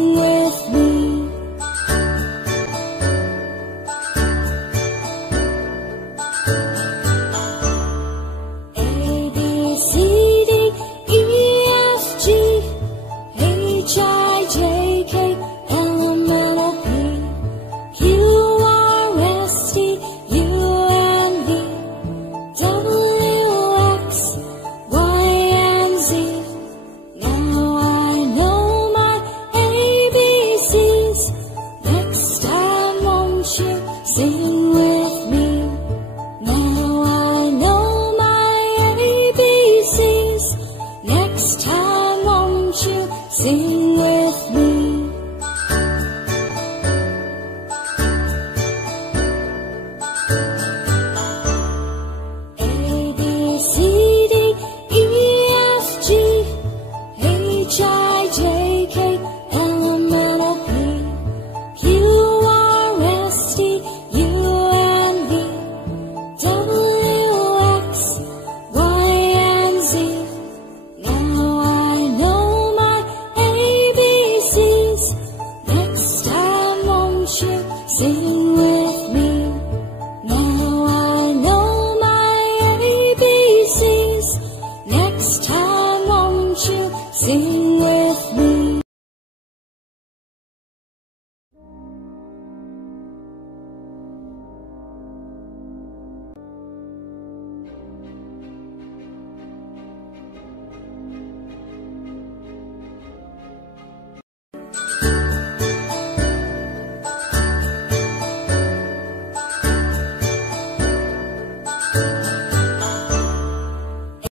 Sing with me. A, B, C, D, E, F, G, H, I, J, K, L, M, N, O, P, Q, R, S, T, U, and V, W, X, Y, and Z. Now I know my ABCs. Next time, won't you sing with me? Now I know my ABCs. Next time, won't you sing with me? A, B, C, D, E, F, G, H, I, J, K, L, M, N, O, P, Q, R, S, T, U, and V, W, X, Y, and Z. Now I know my ABCs. Next time, won't you sing with me? Now I know my ABCs. Next time.